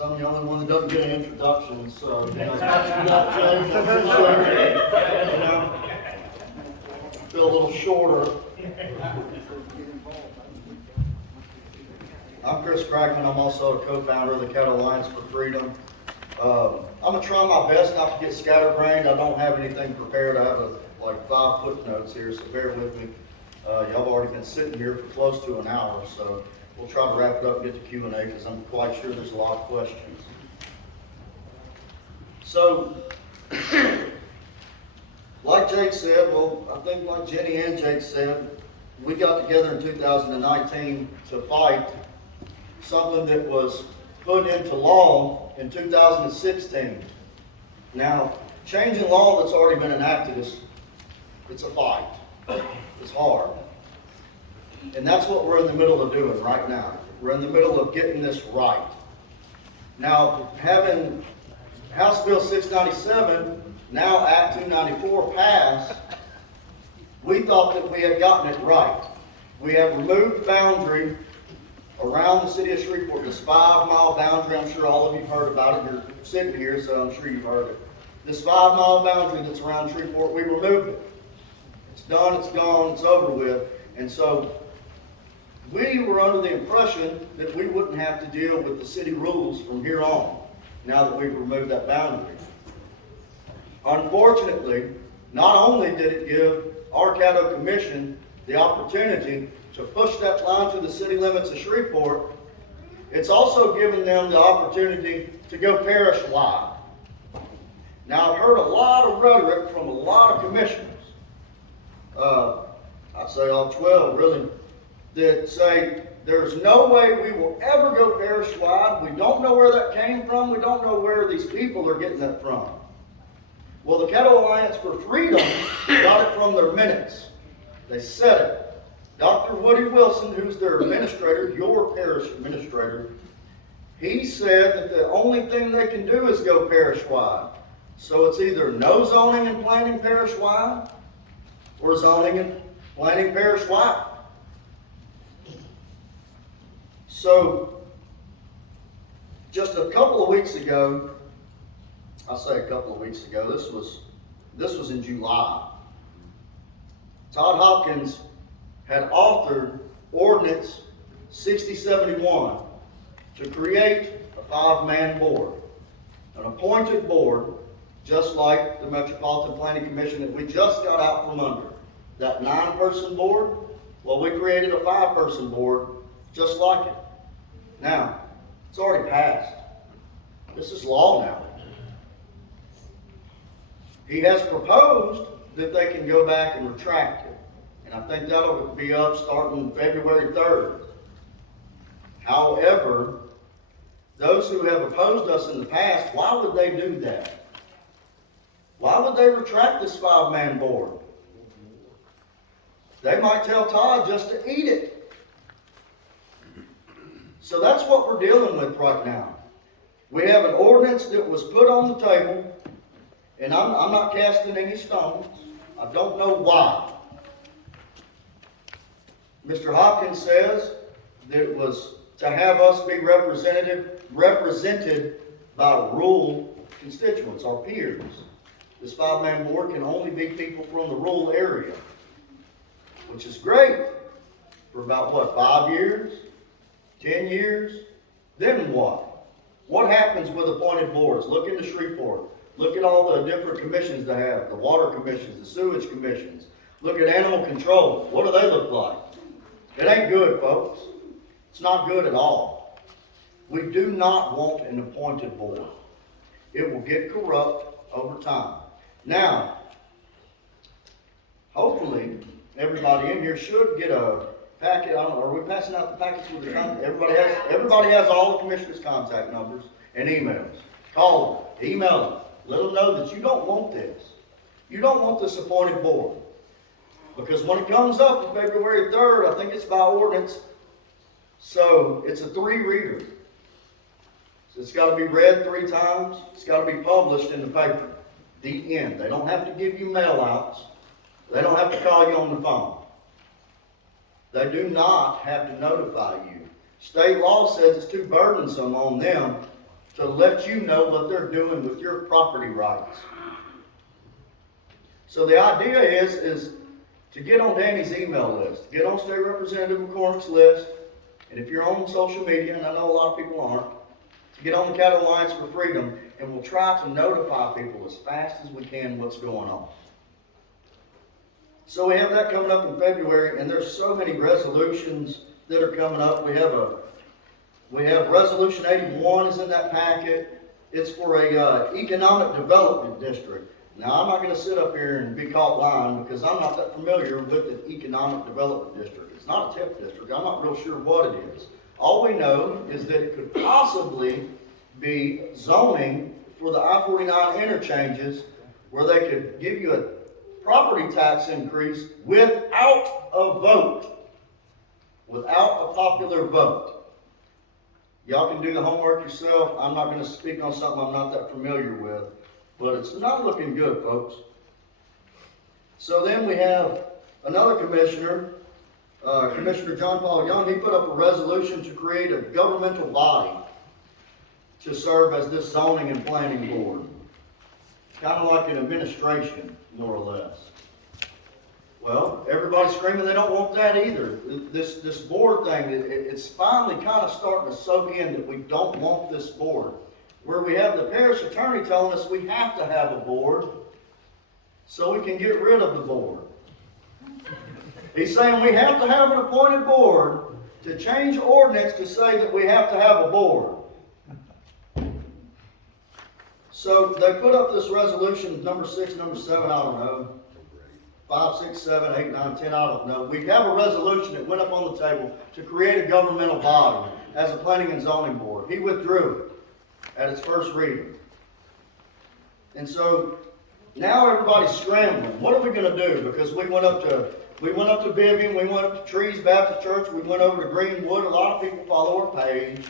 guess I'm the only one that doesn't get an introduction, so, you got James, appreciate it. You know, feel a little shorter. I'm Chris Crackman. I'm also a co-founder of the Cattle Alliance for Freedom. I'm gonna try my best not to get scatterbrained. I don't have anything prepared. I have like 5 footnotes here, so bear with me. Y'all have already been sitting here for close to an hour, so we'll try to wrap it up and get to Q&A because I'm quite sure there's a lot of questions. So, like Jake said, well, I think like Jenny and Jake said, we got together in 2019 to fight something that was put into law in 2016. Now, changing law that's already been enacted it's a fight. It's hard. And that's what we're in the middle of doing right now. We're in the middle of getting this right. Now, having House Bill 697, now Act 294 passed, we thought that we had gotten it right. We have removed the boundary around the city of Shreveport, this 5-mile boundary. I'm sure all of you have heard about it. You're sitting here, so I'm sure you've heard it. This 5-mile boundary that's around Shreveport, we removed it. It's done, it's gone, it's over with. And so we were under the impression that we wouldn't have to deal with the city rules from here on, now that we've removed that boundary. Unfortunately, not only did it give our Caddo Commission the opportunity to push that line to the city limits of Shreveport, it's also given them the opportunity to go parish-wide. Now, I've heard a lot of rhetoric from a lot of commissioners, I'd say all 12 really, that say there's no way we will ever go parish-wide. We don't know where that came from. We don't know where these people are getting that from. Well, the Cattle Alliance for Freedom got it from their minutes. They said it. Dr. Woody Wilson, who's their administrator, your parish administrator, he said that the only thing they can do is go parish-wide. So it's either no zoning and planning parish-wide or zoning and planning parish-wide. So just a couple of weeks ago, I say a couple of weeks ago, this was in July, Todd Hopkins had authored Ordinance 6071 to create a 5-man board, an appointed board, just like the Metropolitan Planning Commission that we just got out from under. That 9-person board, well, we created a 5-person board just like it. Now, it's already passed. This is law now. He has proposed that they can go back and retract it. And I think that'll be up starting February 3rd. However, those who have opposed us in the past, why would they do that? Why would they retract this 5-man board? They might tell Todd just to eat it. So that's what we're dealing with right now. We have an ordinance that was put on the table, and I'm not casting any stones. I don't know why. Mr. Hopkins says that it was to have us be represented by rural constituents, our peers. This 5-man board can only be people from the rural area, which is great for about, what, 5 years? 10 years? Then what? What happens with appointed boards? Look into Shreveport. Look at all the different commissions they have, the water commissions, the sewage commissions. Look at animal control. What do they look like? It ain't good, folks. It's not good at all. We do not want an appointed board. It will get corrupt over time. Now, hopefully, everybody in here should get a packet. I don't know, are we passing out the packets with the contact? Everybody has all the commissioners' contact numbers and emails. Call them, email them, let them know that you don't want this. You don't want this appointed board. Because when it comes up on February 3rd, I think it's by ordinance, so it's a 3-reader. So it's got to be read 3 times. It's got to be published in the paper. The end. They don't have to give you mail outs. They don't have to call you on the phone. They do not have to notify you. State law says it's too burdensome on them to let you know what they're doing with your property rights. So the idea is to get on Danny's email list, get on State Representative McCormick's list, and if you're on social media, and I know a lot of people aren't, to get on the Cattle Alliance for Freedom, and we'll try to notify people as fast as we can what's going on. So we have that coming up in February, and there's so many resolutions that are coming up. We have Resolution 81 is in that packet. It's for a economic development district. Now, I'm not going to sit up here and be caught lying because I'm not that familiar with the economic development district. It's not a TIF district. I'm not real sure what it is. All we know is that it could possibly be zoning for the I-49 interchanges where they could give you a property tax increase without a vote, without a popular vote. Y'all can do the homework yourself. I'm not going to speak on something I'm not that familiar with, but it's not looking good, folks. So then we have another commissioner, Commissioner John Paul Young. He put up a resolution to create a governmental body to serve as this zoning and planning board. Kind of like an administration, more or less. Well, everybody's screaming they don't want that either. This board thing, it's finally kind of starting to soak in that we don't want this board. Where we have the parish attorney telling us we have to have a board so we can get rid of the board. He's saying we have to have an appointed board to change ordinance to say that we have to have a board. So they put up this resolution, number 6, number 7, I don't know. 5, 6, 7, 8, 9, 10, I don't know. We have a resolution that went up on the table to create a governmental body as a planning and zoning board. He withdrew it at its first reading. And so now everybody's scrambling. What are we going to do? Because we went up to Vivian, we went up to Trees Baptist Church, we went over to Greenwood. A lot of people follow our page.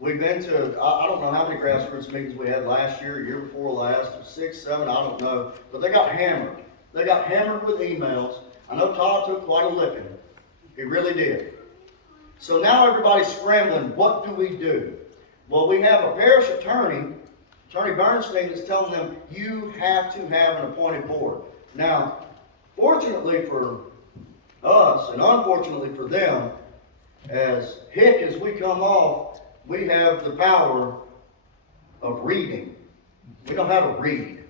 We've been to, I don't know how many grassroots meetings we had last year, year before last, 6, 7, I don't know. But they got hammered. They got hammered with emails. I know Todd took quite a licking. He really did. So now everybody's scrambling. What do we do? Well, we have a parish attorney, Attorney Bernstein, that's telling them, you have to have an appointed board. Now, fortunately for us, and unfortunately for them, as hick as we come off, we have the power of reading. We know how to read.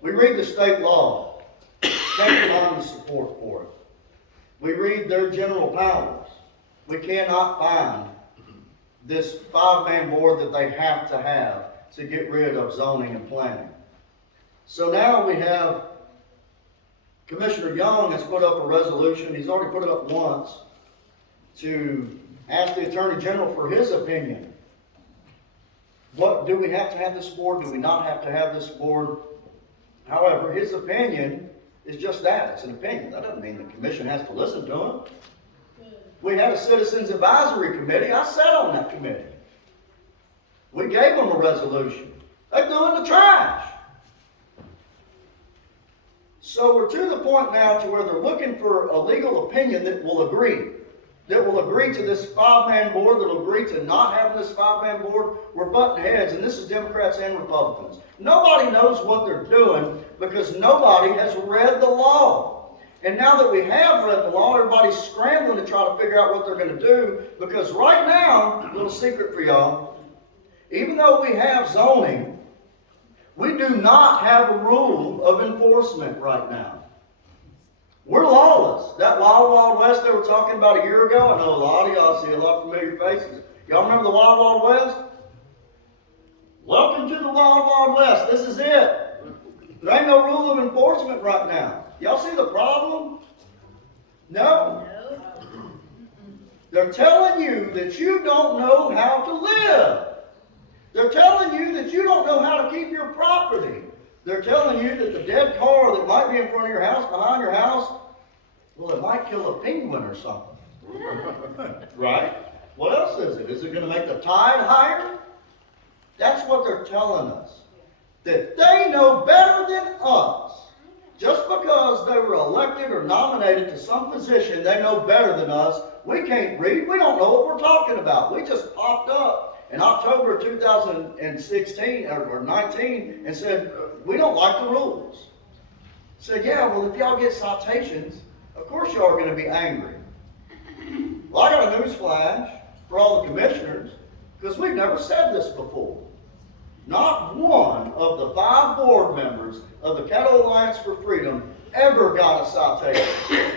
We read the state law. Can't find the support for it. We read their general powers. We cannot find this 5-man board that they have to get rid of zoning and planning. So now we have Commissioner Young has put up a resolution. He's already put it up once to ask the Attorney General for his opinion. What, do we have to have this board? Do we not have to have this board? However, his opinion is just that. It's an opinion. That doesn't mean the commission has to listen to him. We had a Citizens Advisory Committee. I sat on that committee. We gave them a resolution. They threw it in the trash. So we're to the point now to where they're looking for a legal opinion that will agree. That will agree to this 5-man board, that will agree to not having this 5-man board. We're butting heads, and this is Democrats and Republicans. Nobody knows what they're doing because nobody has read the law. And now that we have read the law, everybody's scrambling to try to figure out what they're going to do, because right now, a little secret for y'all, even though we have zoning, we do not have a rule of enforcement right now. We're lawless. That Wild Wild West they were talking about a year ago, I know a lot of y'all see a lot of familiar faces. Y'all remember the Wild Wild West? Welcome to the Wild Wild West. This is it. There ain't no rule of enforcement right now. Y'all see the problem? No. They're telling you that you don't know how to live. They're telling you that you don't know how to keep your property. They're telling you that the dead car that might be in front of your house, behind your house, well, it might kill a penguin or something. Right? What else is it? Is it going to make the tide higher? That's what they're telling us. That they know better than us. Just because they were elected or nominated to some position, they know better than us. We can't read. We don't know what we're talking about. We just popped up in October 2016 or 19 and said, we don't like the rules. Said, yeah, well, if y'all get citations, of course y'all are going to be angry. Well, I got a news flash for all the commissioners, because we've never said this before. Not one of the 5 board members of the Cattle Alliance for Freedom ever got a citation.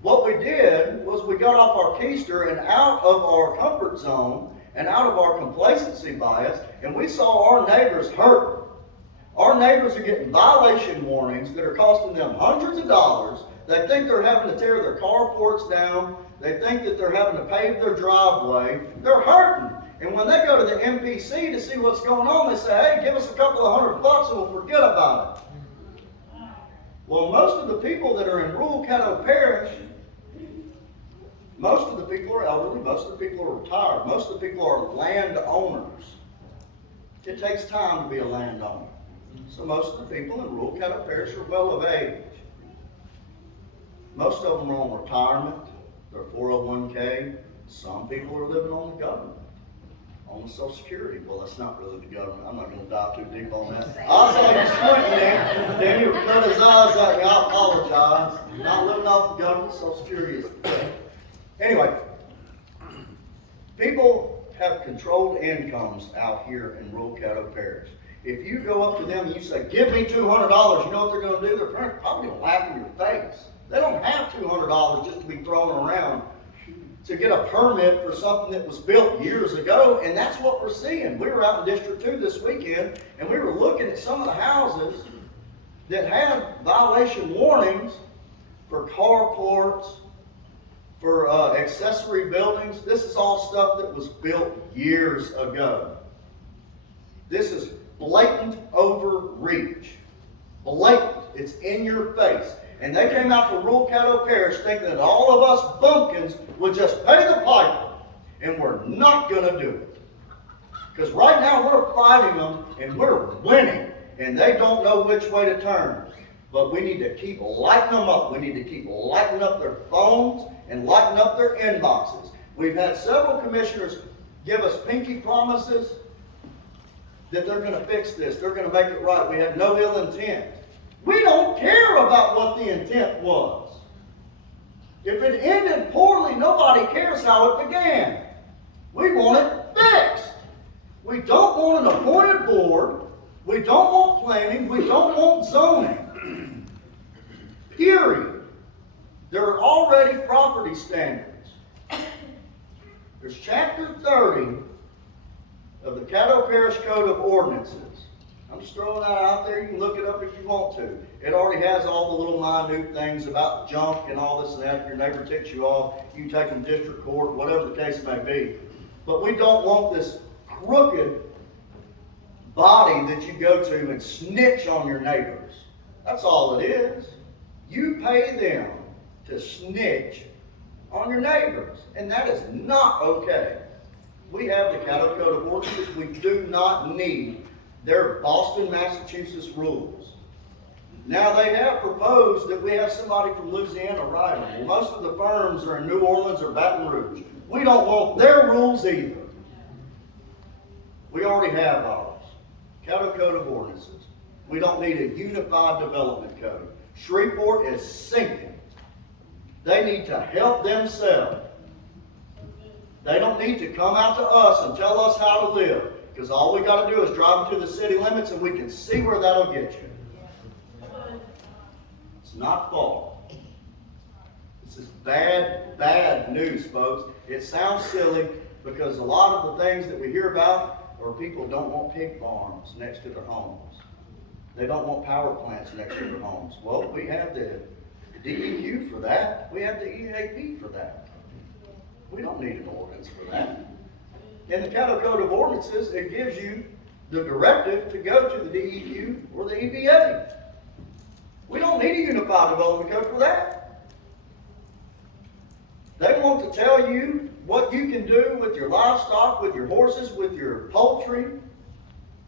What we did was we got off our keister and out of our comfort zone and out of our complacency bias, and we saw our neighbors hurt. Our neighbors are getting violation warnings that are costing them hundreds of dollars. They think they're having to tear their carports down. They think that they're having to pave their driveway. They're hurting. And when they go to the MPC to see what's going on, they say, hey, give us a couple of $100 and we'll forget about it. Well, most of the people that are in rural Caddo Parish, most of the people are elderly, most of the people are retired, most of the people are landowners. It takes time to be a landowner. So most of the people in rural Caddo Parish are well of age. Most of them are on retirement, their 401k. Some people are living on the government, on the Social Security. Well, that's not really the government. I'm not going to dive too deep on that. I saw you squinting there. Then he cut his eyes at me. I apologize. Not living off the government. Social Security is. Anyway, people have controlled incomes out here in rural Caddo Parish. If you go up to them and you say, give me $200, you know what they're going to do? They're probably going to laugh in your face. They don't have $200 just to be thrown around to get a permit for something that was built years ago, and that's what we're seeing. We were out in District 2 this weekend, and we were looking at some of the houses that had violation warnings for carports, for accessory buildings. This is all stuff that was built years ago. This is blatant overreach. Blatant. It's in your face. And they came out to rural Caddo Parish thinking that all of us bumpkins would just pay the piper. And we're not going to do it. Because right now we're fighting them and we're winning. And they don't know which way to turn. But we need to keep lighting them up. We need to keep lighting up their phones and lighting up their inboxes. We've had several commissioners give us pinky promises that they're going to fix this. They're going to make it right. We had no ill intent. We don't care about what the intent was. If it ended poorly, nobody cares how it began. We want it fixed. We don't want an appointed board. We don't want planning. We don't want zoning. Period. There are already property standards. There's chapter 30 of the Caddo Parish Code of Ordinances. I'm just throwing that out there. You can look it up if you want to. It already has all the little minute things about junk and all this and that. If your neighbor ticks you off, you can take them to district court, whatever the case may be. But we don't want this crooked body that you go to and snitch on your neighbors. That's all it is. You pay them to snitch on your neighbors. And that is not okay. We have the Caddo Code of Ordinances. We do not need their Boston, Massachusetts rules. Now they have proposed that we have somebody from Louisiana writing. Well, most of the firms are in New Orleans or Baton Rouge. We don't want their rules either. We already have ours. Caddo Code of Ordinances. We don't need a unified development code. Shreveport is sinking. They need to help themselves. They don't need to come out to us and tell us how to live. Because all we got to do is drive to the city limits and we can see where that'll get you. It's not far. This is bad, bad news, folks. It sounds silly because a lot of the things that we hear about are people don't want pig farms next to their homes. They don't want power plants next to their homes. Well, we have the DEQ for that. We have the EAP for that. We don't need an ordinance for that. In the Caddo Code of Ordinances, it gives you the directive to go to the DEQ or the EPA. We don't need a unified development code for that. They want to tell you what you can do with your livestock, with your horses, with your poultry,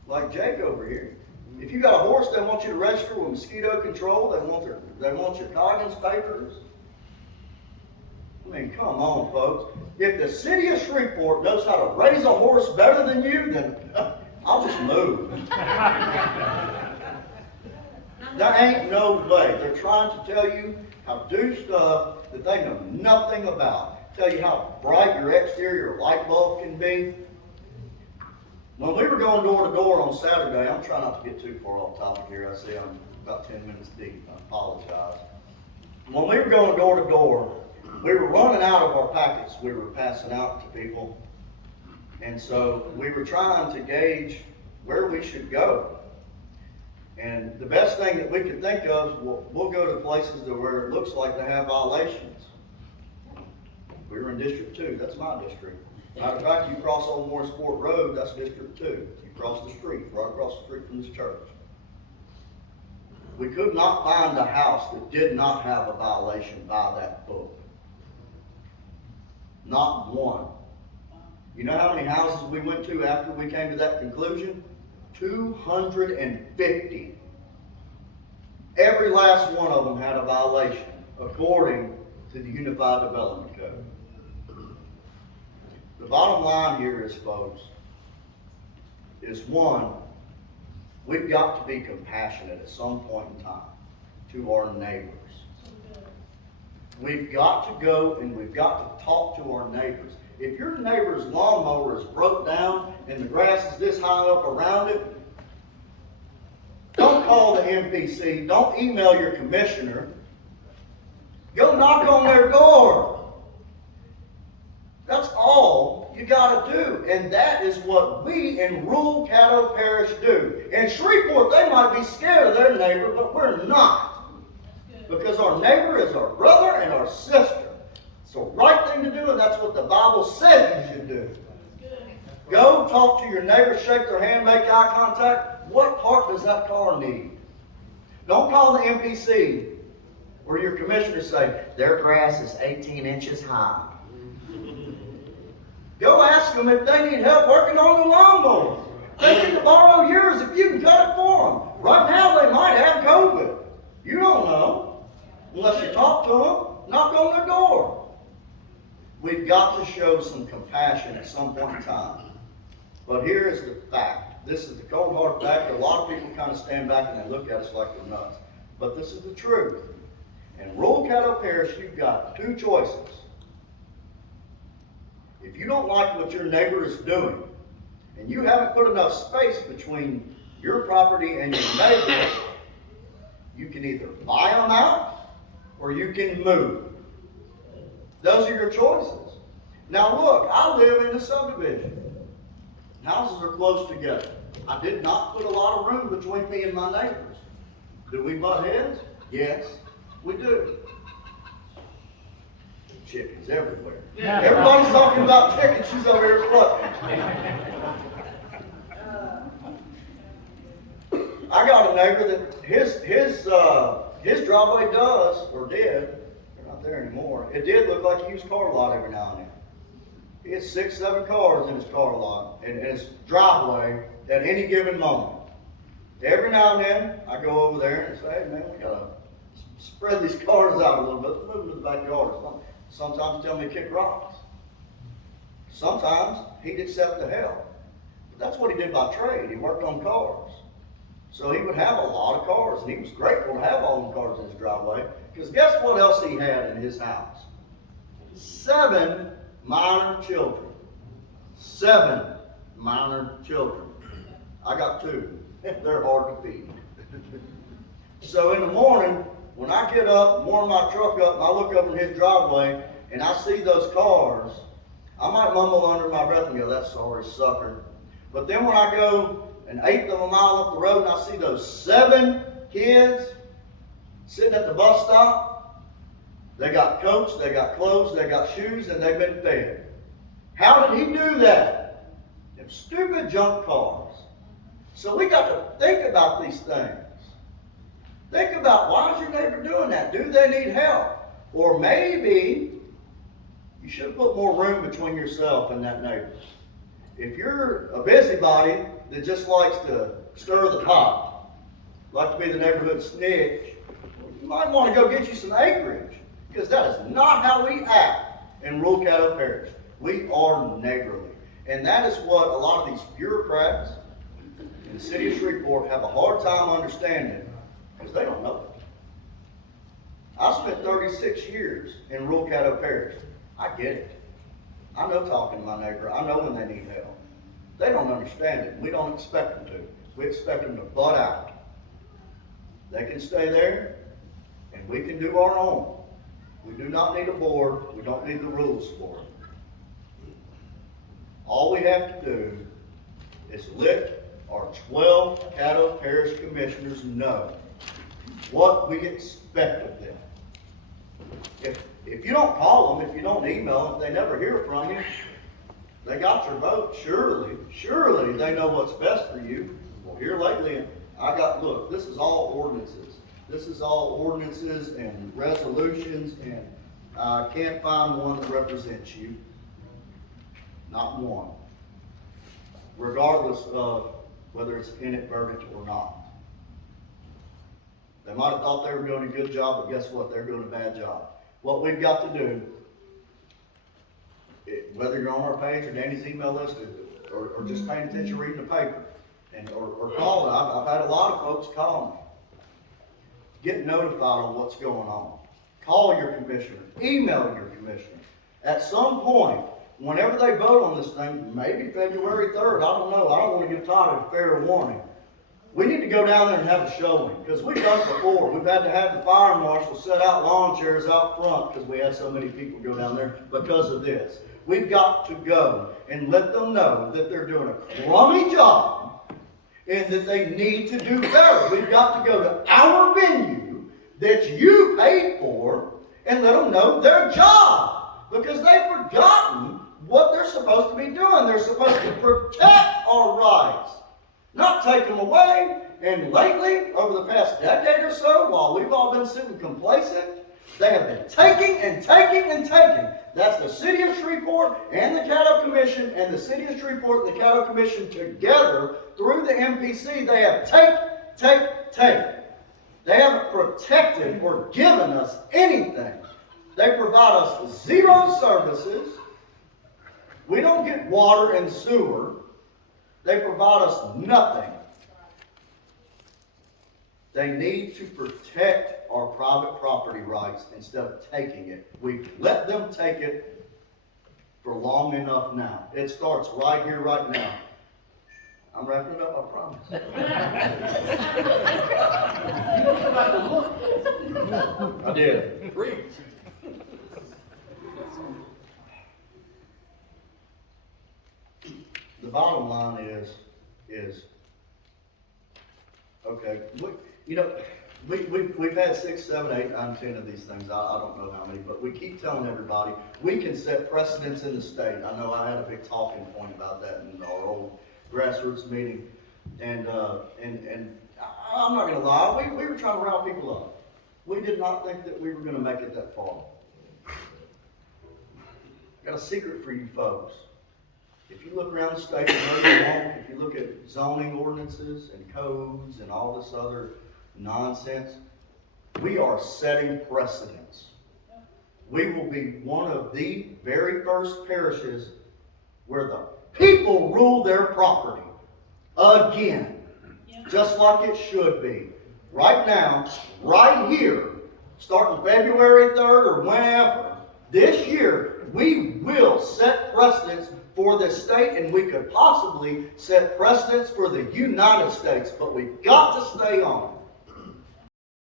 like Jake over here. If you got a horse, they want you to register with mosquito control. They want your Coggins papers. I mean, come on, folks. If the city of Shreveport knows how to raise a horse better than you, then I'll just move. There ain't no way. They're trying to tell you how to do stuff that they know nothing about. Tell you how bright your exterior light bulb can be. When we were going door to door on Saturday, I'm trying not to get too far off topic here. I see I'm about 10 minutes deep. I apologize. When we were going door to door, we were running out of our packets we were passing out to people. And so we were trying to gauge where we should go. And the best thing that we could think of, we'll go to places where it looks like they have violations. We were in District 2, that's my district. Matter of fact, you cross Old Morrisport Road, that's District 2. You cross the street, right across the street from this church. We could not find a house that did not have a violation by that book. Not one. You know how many houses we went to after we came to that conclusion? 250. Every last one of them had a violation, according to the Unified Development Code. The bottom line here is, folks, is one, we've got to be compassionate at some point in time to our neighbors. We've got to go and we've got to talk to our neighbors. If your neighbor's lawnmower is broke down and the grass is this high up around it, don't call the MPC, don't email your commissioner. Go knock on their door. That's all you got to do. And that is what we in rural Caddo Parish do. In Shreveport, they might be scared of their neighbor, but we're not. Because our neighbor is our brother and our sister. It's the right thing to do, and that's what the Bible says you should do. Go talk to your neighbor, shake their hand, make eye contact. What part does that car need? Don't call the MPC or your commissioner say, their grass is 18 inches high. Go ask them if they need help working on the lawnmower. They need to borrow yours if you can cut it for them. Right now they might have COVID. You don't know. Unless you talk to them, knock on their door. We've got to show some compassion at some point in time. But here is the fact. This is the cold hard fact. A lot of people kind of stand back and they look at us like we're nuts. But this is the truth. In rural Caddo Parish, you've got two choices. If you don't like what your neighbor is doing, and you haven't put enough space between your property and your neighbor, you can either buy them out or you can move. Those are your choices. Now look, I live in a subdivision. Houses are close together. I did not put a lot of room between me and my neighbors. Do we butt heads? Yes, we do. Chickens everywhere. Yeah. Everybody's talking about chickens. She's over here clucking. I got a neighbor that his driveway does, or did, they're not there anymore. It did look like a used car lot every now and then. He has 6, 7 cars in his car lot, in his driveway at any given moment. Every now and then, I go over there and say, hey man, we gotta spread these cars out a little bit, move them to the backyard. Sometimes tell me to kick rocks. Sometimes he'd accept the help. But that's what he did by trade. He worked on cars. So he would have a lot of cars, and he was grateful to have all the cars in his driveway, because guess what else he had in his house? 7 minor children. 7 minor children. I got 2. They're hard to feed. So in the morning, when I get up, warm my truck up, and I look up in his driveway, and I see those cars, I might mumble under my breath and go, that sorry sucker. But then when I go an eighth of a mile up the road and I see those 7 kids sitting at the bus stop, they got coats, they got clothes, they got shoes, and they've been fed. How did he do that? Them stupid junk cars. So we got to think about these things. Think about, why is your neighbor doing that? Do they need help? Or maybe you should put more room between yourself and that neighbor. If you're a busybody that just likes to stir the pot, like to be the neighborhood snitch, you might want to go get you some acreage, because that is not how we act in rural Caddo Parish. We are neighborly. And that is what a lot of these bureaucrats in the city of Shreveport have a hard time understanding, because they don't know it. I spent 36 years in rural Caddo Parish. I get it. I know talking to my neighbor. I know when they need help. They don't understand it. We don't expect them to. We expect them to butt out. They can stay there, and we can do our own. We do not need a board. We don't need the rules for it. All we have to do is let our 12 Caddo Parish Commissioners know what we expect of them. If you don't call them, if you don't email them, if they never hear from you, they got your vote. Surely they know what's best for you. Well, here lately, look, this is all ordinances. This is all ordinances and resolutions, and I can't find one that represents you. Not one. Regardless of whether it's inadvertent or not. They might have thought they were doing a good job, but guess what? They're doing a bad job. What we've got to do, whether you're on our page or Danny's email list, or just paying attention reading the paper, or calling. I've had a lot of folks call me. Get notified on what's going on. Call your commissioner. Email your commissioner. At some point, whenever they vote on this thing, maybe February 3rd, I don't know. I don't want to give Todd a fair warning. We need to go down there and have a showing, because we've done it before. We've had to have the fire marshal set out lawn chairs out front because we had so many people go down there because of this. We've got to go and let them know that they're doing a crummy job and that they need to do better. We've got to go to our venue that you paid for and let them know their job, because they've forgotten what they're supposed to be doing. They're supposed to protect our rights, not take them away. And lately, over the past decade or so, while we've all been sitting complacent, they have been taking and taking and taking. That's the city of Shreveport and the Caddo Commission, and the city of Shreveport and the Caddo Commission together through the MPC. They have take. They haven't protected or given us anything. They provide us zero services. We don't get water and sewer. They provide us nothing. They need to protect our private property rights instead of taking it. We've let them take it for long enough now. It starts right here, right now. I'm wrapping it up, I promise. I did. Preach. The bottom line is okay. We've had 6, 7, 8, 9, 10 of these things. I don't know how many, but we keep telling everybody we can set precedents in the state. I know I had a big talking point about that in our old grassroots meeting, and I'm not going to lie, we were trying to rile people up. We did not think that we were going to make it that far. Got a secret for you folks. If you look around the state, if you look at zoning ordinances and codes and all this other nonsense, we are setting precedents. We will be one of the very first parishes where the people rule their property again, just like it should be. Right now, right here, starting February 3rd or whenever, this year, we will set precedents for this state, and we could possibly set precedents for the United States, but we've got to stay on.